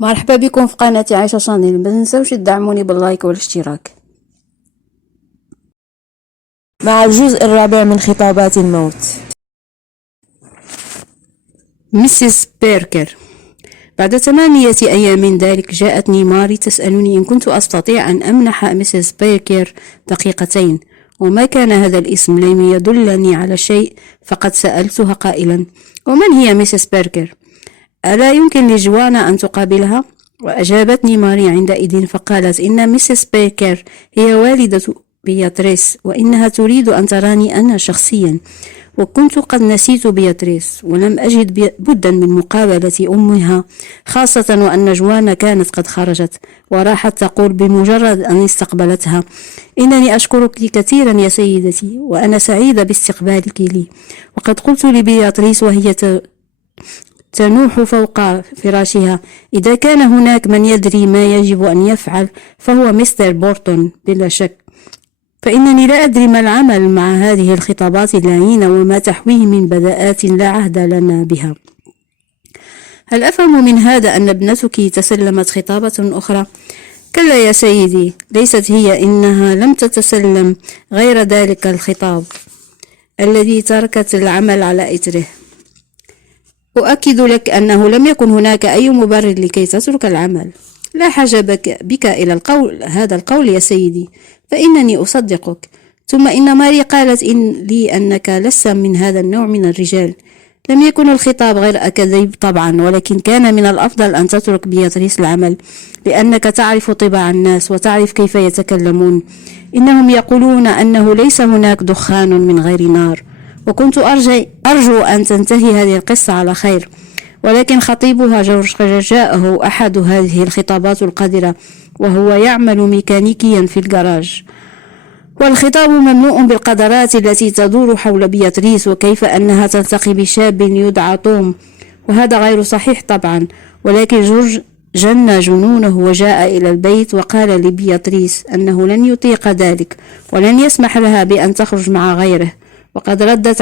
مرحبا بكم في قناة عايشة شانيل. ما تنسوش تدعموني باللايك والاشتراك. مع الجزء الرابع من خطابات الموت. ميسيس بيركر: بعد 8 أيام من ذلك جاءتني ماري تسألني إن كنت أستطيع أن أمنح ميسيس بيركر دقيقتين، وما كان هذا الاسم لم يدلني على شيء، فقد سألتها قائلا: ومن هي ميسيس بيركر؟ ألا يمكن لجوانا أن تقابلها؟ وأجابتني ماري عندئذ فقالت: إن ميسيس بيركر هي والدة بياتريس، وإنها تريد أن تراني أنا شخصيا. وكنت قد نسيت بياتريس، ولم أجد بدا من مقابلة أمها، خاصة وأن جوانا كانت قد خرجت وراحت تقول بمجرد أن استقبلتها: إنني أشكرك كثيرا يا سيدتي، وأنا سعيدة باستقبالك لي. وقد قلت لبياتريس وهي تنوح فوق فراشها: إذا كان هناك من يدري ما يجب أن يفعل فهو مستر بورتون بلا شك، فإنني لا أدري ما العمل مع هذه الخطابات اللعينة وما تحويه من بداءات لا عهد لنا بها. هل أفهم من هذا أن ابنتك تسلمت خطابة أخرى؟ كلا يا سيدي، ليست هي، إنها لم تتسلم غير ذلك الخطاب الذي تركت العمل على إثره. أؤكد لك أنه لم يكن هناك أي مبرر لكي تترك العمل. لا حاجة بك إلى هذا القول يا سيدي، فإنني أصدقك. ثم إن ماري قالت لي أنك لست من هذا النوع من الرجال. لم يكن الخطاب غير أكاذيب طبعا، ولكن كان من الأفضل أن تترك بياتريس العمل، لأنك تعرف طباع الناس وتعرف كيف يتكلمون. إنهم يقولون أنه ليس هناك دخان من غير نار. وكنت أرجو أن تنتهي هذه القصة على خير، ولكن خطيبها جورج جاءه أحد هذه الخطابات القذرة وهو يعمل ميكانيكيا في الجراج، والخطاب مملوء بالقدرات التي تدور حول بياتريس وكيف أنها تلتقي بشاب يدعى توم. وهذا غير صحيح طبعا، ولكن جورج جن جنونه وجاء إلى البيت وقال لبياتريس أنه لن يطيق ذلك ولن يسمح لها بأن تخرج مع غيره. وقد ردت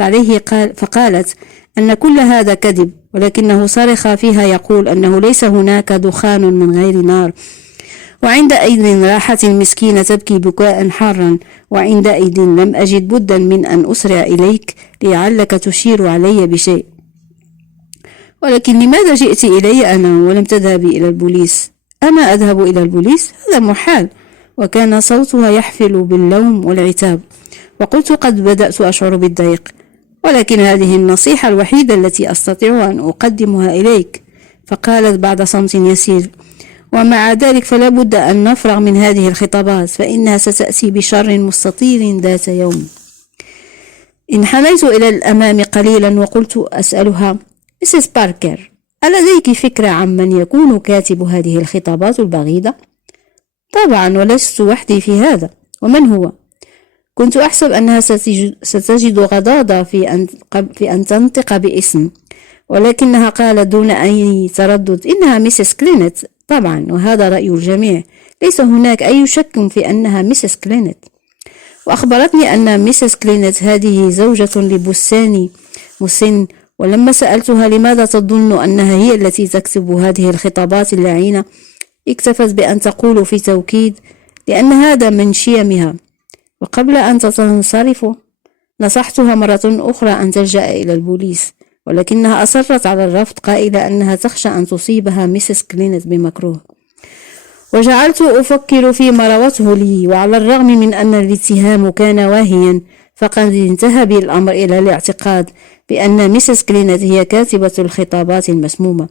عليه فقالت أن كل هذا كذب، ولكنه صرخ فيها يقول أنه ليس هناك دخان من غير نار. وعندئذ راحت المسكينة تبكي بكاء حارا. وعندئذ لم أجد بدا من أن أسرع إليك لعلك تشير علي بشيء. ولكن لماذا جئت إلي أنا ولم تذهبي إلى البوليس؟ أنا أذهب إلى البوليس؟ هذا محال. وكان صوتها يحفل باللوم والعتاب. وقلت قد بدأت أشعر بالضيق، ولكن هذه النصيحة الوحيدة التي أستطيع أن أقدمها إليك. فقالت بعد صمت يسير: ومع ذلك فلا بد أن نفرغ من هذه الخطابات، فإنها ستأتي بشر مستطير ذات يوم. انحنيت إلى الأمام قليلا وقلت أسألها: مسز باركر، ألديك فكرة عمن يكون كاتب هذه الخطابات البغيضة؟ طبعا، ولست وحدي في هذا. ومن هو؟ كنت أحسب أنها ستجد غضاضة في أن تنطق باسم، ولكنها قالت دون أي تردد: إنها ميسيس كلينت. طبعا، وهذا رأي الجميع، ليس هناك أي شك في أنها ميسيس كلينت. وأخبرتني أن ميسيس كلينت هذه زوجة لبستاني مسن. ولما سألتها لماذا تظن أنها هي التي تكتب هذه الخطابات اللعينة، اكتفت بأن تقول في توكيد: لأن هذا من شيمها. وقبل أن تنصرف نصحتها مرة أخرى أن تلجأ إلى البوليس، ولكنها أصرت على الرفض قائلة أنها تخشى أن تصيبها ميسيس كلينت بمكروه. وجعلت أفكر فيما روته لي، وعلى الرغم من أن الاتهام كان واهيا، فقد انتهى بي الأمر إلى الاعتقاد بأن ميسيس كلينت هي كاتبة الخطابات المسمومة،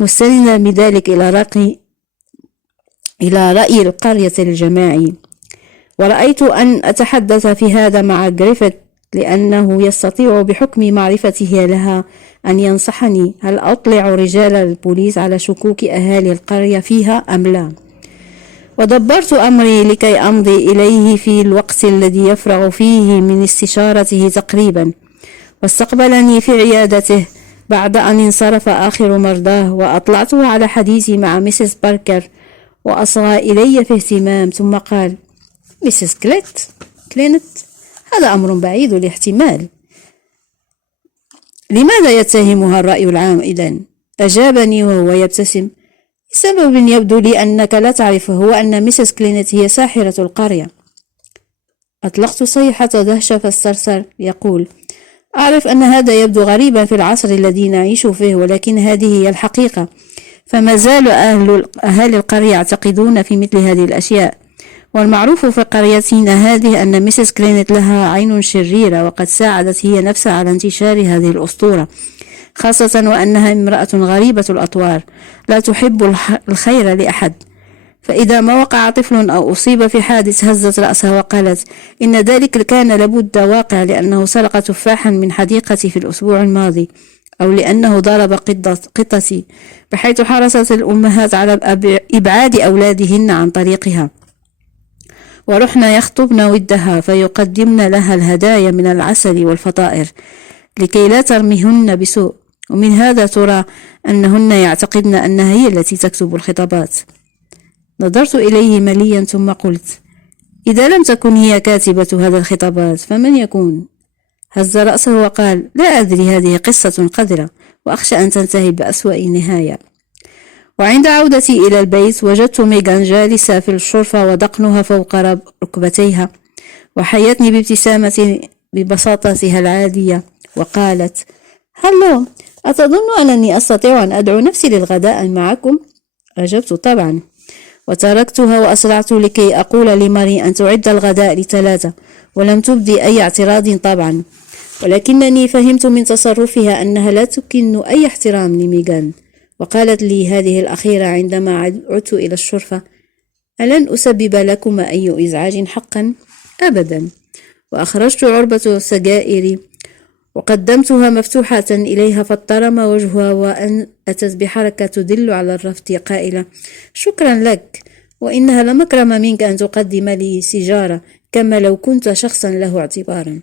مستندا بذلك إلى رأي القرية الجماعي. ورأيت أن أتحدث في هذا مع جريفيث، لأنه يستطيع بحكم معرفته لها أن ينصحني هل أطلع رجال البوليس على شكوك أهالي القرية فيها أم لا. ودبرت أمري لكي أمضي إليه في الوقت الذي يفرغ فيه من استشارته تقريبا. واستقبلني في عيادته بعد أن انصرف آخر مرضاه، وأطلعته على حديثي مع ميسيس باركر، وأصغى إلي في اهتمام، ثم قال: ميسيس كلينت، هذا أمر بعيد الاحتمال. لماذا يتهمها الرأي العام إذن؟ أجابني وهو يبتسم: لسبب يبدو لي أنك لا تعرفه، هو أن ميسيس كلينت هي ساحرة القرية. أطلقت صيحة دهشة فاسترسل يقول: أعرف أن هذا يبدو غريبا في العصر الذي نعيش فيه، ولكن هذه هي الحقيقة. فما زال أهالي القرية يعتقدون في مثل هذه الأشياء. والمعروف في قريتنا هذه أن ميسيس كلينت لها عين شريرة، وقد ساعدت هي نفسها على انتشار هذه الأسطورة، خاصة وأنها امرأة غريبة الأطوار لا تحب الخير لأحد. فإذا ما وقع طفل أو أصيب في حادث هزت رأسها وقالت: إن ذلك كان لابد واقع، لأنه سرق تفاحا من حديقتي في الأسبوع الماضي، أو لأنه ضرب قطتي، بحيث حرصت الأمهات على إبعاد أولادهن عن طريقها، ورحن يخطبن ودها فيقدمن لها الهدايا من العسل والفطائر لكي لا ترميهن بسوء. ومن هذا ترى أنهن يعتقدن أنها هي التي تكتب الخطابات. نظرت إليه مليا ثم قلت: إذا لم تكن هي كاتبة هذا الخطابات فمن يكون؟ هز رأسه وقال: لا أدري، هذه قصة قذرة وأخشى أن تنتهي بأسوأ نهاية. وعند عودتي إلى البيت وجدت ميغان جالسة في الشرفة ودقنها فوق ركبتيها، وحيتني بابتسامة ببساطتها العادية وقالت: هلو، أتظن أنني أستطيع أن أدعو نفسي للغداء معكم؟ أجبت: طبعا. وتركتها وأسرعت لكي أقول لماري أن تعد الغداء ل3، ولم تبدي أي اعتراض طبعا، ولكنني فهمت من تصرفها أنها لا تكن أي احترام لميغان. وقالت لي هذه الأخيرة عندما عدت إلى الشرفة: ألن أسبب لكما أي إزعاج حقا؟ أبدا. وأخرجت علبة سجائري وقدمتها مفتوحة إليها، فاضطرم وجهها وأن أتت بحركة تدل على الرفض قائلة: شكرا لك، وإنها لمكرمة منك أن تقدم لي سيجارة، كما لو كنت شخصا له اعتبارا.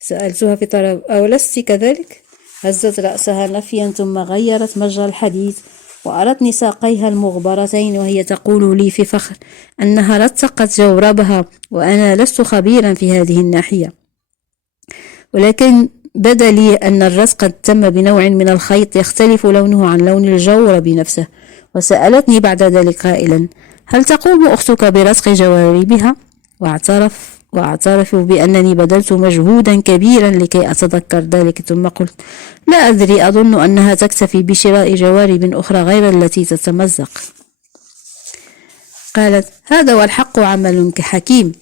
سألتها في طرب: أولست كذلك؟ هزت رأسها نفيا ثم غيرت مجرى الحديث، وأرتني ساقيها المغبرتين وهي تقول لي في فخر أنها رتقت جوربها، وأنا لست خبيرا في هذه الناحية، ولكن بدا لي أن الرتق قد تم بنوع من الخيط يختلف لونه عن لون الجورب نفسه. وسألتني بعد ذلك قائلا: هل تقوم أختك برتق جواربها؟ وأعترف بأنني بذلت مجهودا كبيرا لكي أتذكر ذلك، ثم قلت: لا أدري، أظن أنها تكتفي بشراء جوارب أخرى غير التي تتمزق. قالت: هذا والحق عمل حكيم،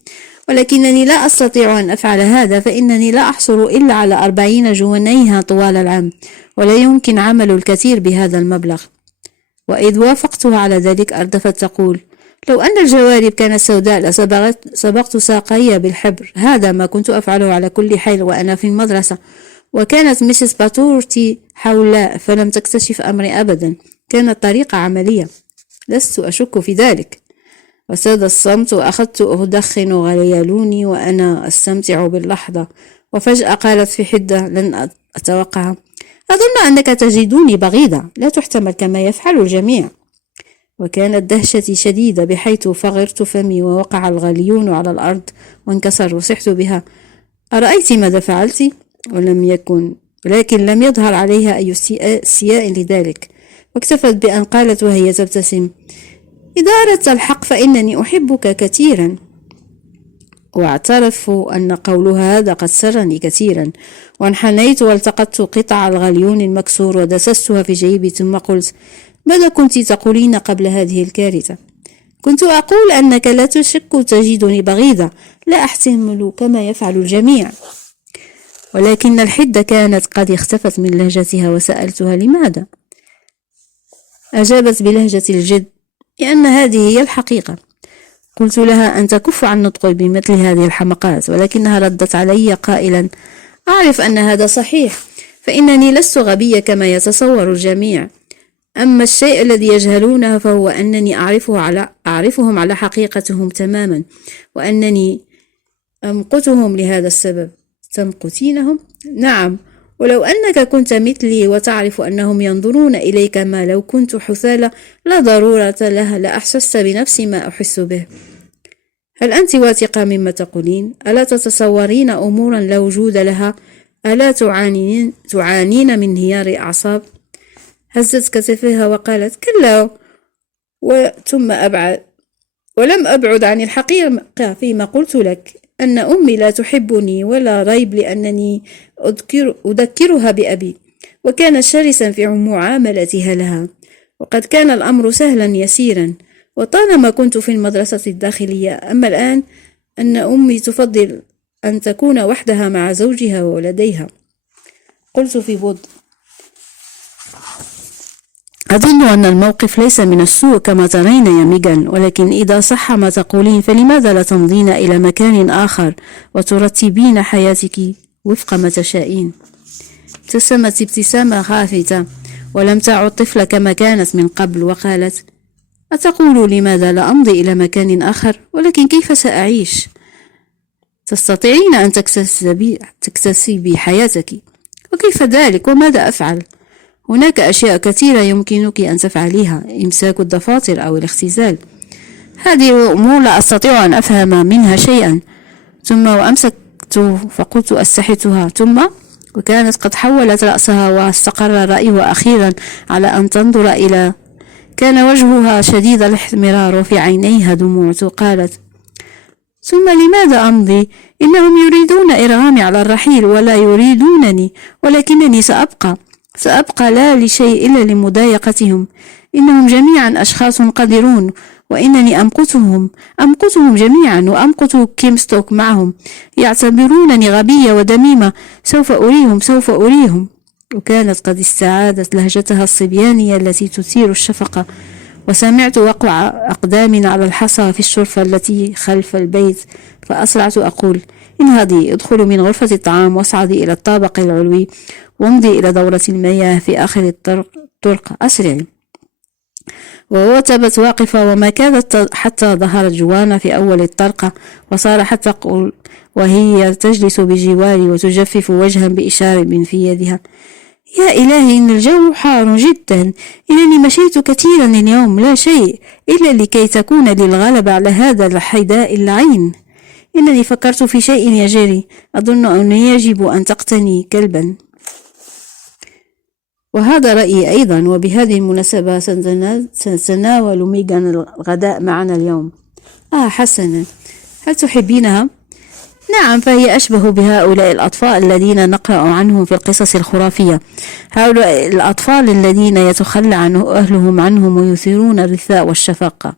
ولكنني لا أستطيع أن أفعل هذا، فإنني لا أحصل إلا على 40 جنيها طوال العام، ولا يمكن عمل الكثير بهذا المبلغ. وإذ وافقتها على ذلك أردفت تقول: لو أن الجوارب كانت سوداء لسبقت ساقي بالحبر، هذا ما كنت أفعله على كل حال وأنا في المدرسة. وكانت ميسيس باتورتي حولاء، فلم تكتشف أمري أبدا، كانت طريقة عملية، لست أشك في ذلك. وساد الصمت، وأخذت أدخن غليلوني وأنا أستمتع باللحظة. وفجأة قالت في حدة لن أتوقعها: أظن أنك تجدني بغيضة، لا تحتمل كما يفعل الجميع. وكانت دهشتي شديدة بحيث فغرت فمي ووقع الغليون على الأرض وانكسر وصحت بها: أرأيت ماذا فعلت؟ ولكن لم يظهر عليها أي استياء لذلك، واكتفت بأن قالت وهي تبتسم: إذا أردت الحق فإنني أحبك كثيرا. واعترف أن قولها هذا قد سرني كثيرا، وانحنيت والتقطت قطع الغليون المكسور ودسستها في جيبي، ثم قلت: ماذا كنت تقولين قبل هذه الكارثة؟ كنت أقول أنك لا تشك تجدني بغيضة، لا أحتمل كما يفعل الجميع. ولكن الحدة كانت قد اختفت من لهجتها، وسألتها: لماذا؟ أجابت بلهجة الجد: لأن هذه هي الحقيقة. قلت لها أن تكف عن نطق بمثل هذه الحمقات، ولكنها ردت علي قائلا: أعرف أن هذا صحيح، فإنني لست غبية كما يتصور الجميع. أما الشيء الذي يجهلونه فهو أنني أعرفهم على حقيقتهم تماما، وأنني أمقتهم لهذا السبب. تمقتينهم؟ نعم، ولو أنك كنت مثلي وتعرف أنهم ينظرون إليك ما لو كنت حثالة لا ضرورة لها لأحسست بنفس ما أحس به. هل أنت واثقة مما تقولين؟ ألا تتصورين أمورا لا وجود لها؟ ألا تعانين من انهيار أعصاب؟ هزت كتفيها وقالت: كلا. ولم أبعد عن الحقيقة فيما قلت لك، أن أمي لا تحبني، ولا ريب لأنني أذكرها بأبي، وكانت شرسا في معاملتها لها، وقد كان الأمر سهلا يسيرا، وطالما كنت في المدرسة الداخلية. أما الآن أن أمي تفضل أن تكون وحدها مع زوجها وولديها. قلت في بض: أظن أن الموقف ليس من السوء كما ترين يا ميغان، ولكن إذا صح ما تقولين فلماذا لا تمضين إلى مكان آخر وترتبين حياتك وفق ما تشائين؟ ابتسمت ابتسامة خافتة ولم تعد طفلة كما كانت من قبل، وقالت: أتقول لماذا لا أمضي إلى مكان آخر؟ ولكن كيف سأعيش؟ تستطيعين أن تكتسبي حياتك. وكيف ذلك؟ وماذا أفعل؟ هناك أشياء كثيرة يمكنك أن تفعليها، إمساك الدفاتر أو الاختزال. هذه أمور لا أستطيع أن أفهم منها شيئا. وأمسكت فقلت: أستحتها. وكانت قد حولت رأسها واستقر رأيه أخيرا على أن تنظر إلى. كان وجهها شديد الاحمرار وفي عينيها دموع. قالت: ثم لماذا أمضي؟ إنهم يريدون إرغامي على الرحيل ولا يريدونني، ولكنني سأبقى لا لشيء إلا لمضايقتهم. إنهم جميعا أشخاص قادرون، وإنني أمقتهم جميعا، وأمقت كيمستوك معهم. يعتبرونني غبية ودميمة. سوف أريهم. وكانت قد استعادت لهجتها الصبيانية التي تثير الشفقة. وسمعت وقع أقدام على الحصى في الشرفة التي خلف البيت، فأسرعت أقول: انهضي، ادخلي من غرفة الطعام واصعدي إلى الطابق العلوي، وامضي إلى دورة المياه في آخر الطرق، أسرعي. ووثبت واقفة، وما كادت حتى ظهرت جوانا في أول الطرقة، وصار حتى أقول وهي تجلس بجواري وتجفف وجها بإشارة في يدها: يا إلهي، إن الجو حار جدا. إنني مشيت كثيرا اليوم، لا شيء إلا لكي تكون للغلبة على هذا الحداء اللعين. إنني فكرت في شيء يا جيري، أظن أن يجب أن تقتني كلبا. وهذا رأيي أيضا، وبهذه المناسبة سنتناول ميغان الغداء معنا اليوم. حسنا، هل تحبينها؟ نعم، فهي أشبه بهؤلاء الأطفال الذين نقرأ عنهم في القصص الخرافية، هؤلاء الأطفال الذين يتخلى أهلهم عنهم ويثيرون الرثاء والشفقة.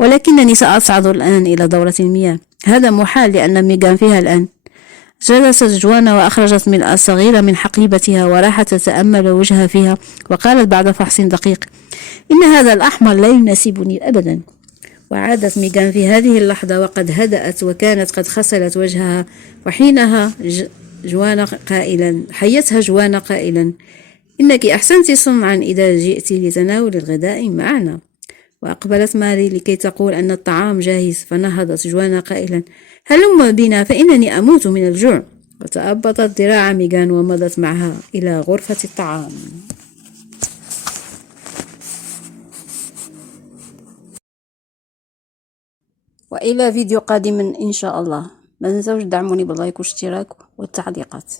ولكنني سأصعد الآن إلى دورة المياه. هذا محال لأن ميغان فيها الآن. جلست جوانا وأخرجت مرآة صغيرة من حقيبتها وراحت تتأمل وجهها فيها، وقالت بعد فحص دقيق: إن هذا الأحمر لا يناسبني أبدا. وعادت ميغان في هذه اللحظة وقد هدأت وكانت قد غسلت وجهها، وحينها حيتها جوانا قائلا: إنك أحسنت صنعا إذا جئت لتناول الغداء معنا. وأقبلت ماري لكي تقول أن الطعام جاهز، فنهضت جوانا قائلا: هلم بنا فإنني أموت من الجوع. وتأبطت ذراع ميغان ومضت معها إلى غرفة الطعام. وإلى فيديو قادم إن شاء الله. ما تنسوش تدعموني باللايك والاشتراك والتعليقات.